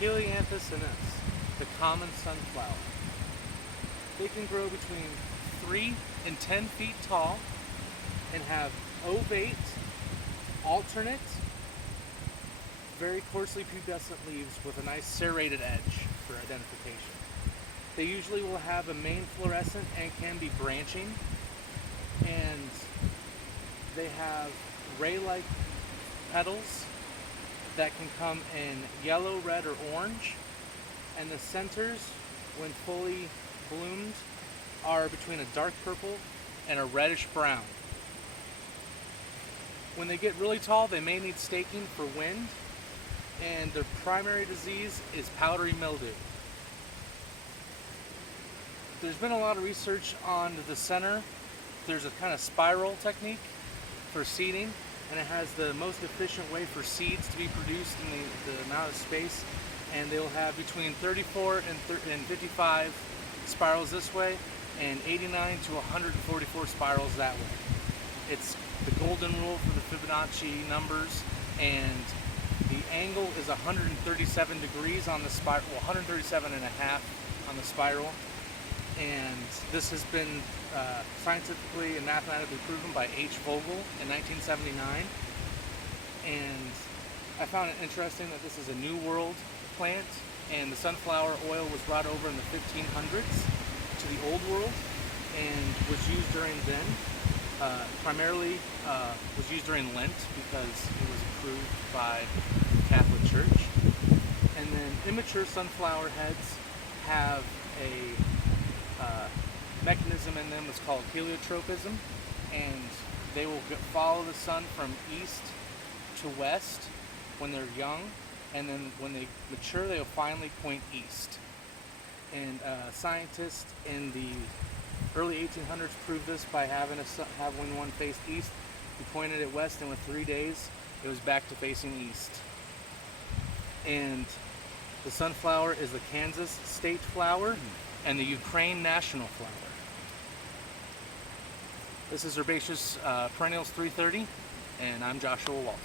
Helianthus sinus, the common sunflower. They can grow between 3 and 10 feet tall and have ovate, alternate, very coarsely pubescent leaves with a nice serrated edge for identification. They usually will have a main fluorescent and can be branching, and they have ray-like petals that can come in yellow, red, or orange, and the centers, when fully bloomed, are between a dark purple and a reddish brown. When they get really tall, they may need staking for wind, and their primary disease is powdery mildew. There's been a lot of research on the center. There's a kind of spiral technique for seeding, and it has the most efficient way for seeds to be produced in the amount of space, and they'll have between 34 and 55 spirals this way and 89 to 144 spirals that way. It's the golden rule for the Fibonacci numbers, and the angle is 137 degrees on the spiral, 137 and a half on the spiral, and this has been scientifically and mathematically proven by H. Vogel in 1979. And I found it interesting that this is a New World plant, and the sunflower oil was brought over in the 1500s to the Old World and was used during then. Primarily was used during Lent because it was approved by the Catholic Church. And then immature sunflower heads have a mechanism in them that's called heliotropism, and they will follow the sun from east to west when they're young, and then when they mature, they'll finally point east. And scientists in the early 1800s proved this by having one faced east. He pointed it west, and within 3 days, it was back to facing east. And the sunflower is the Kansas state flower and the Ukraine national flower. This is Herbaceous Perennials 330, and I'm Joshua Walters.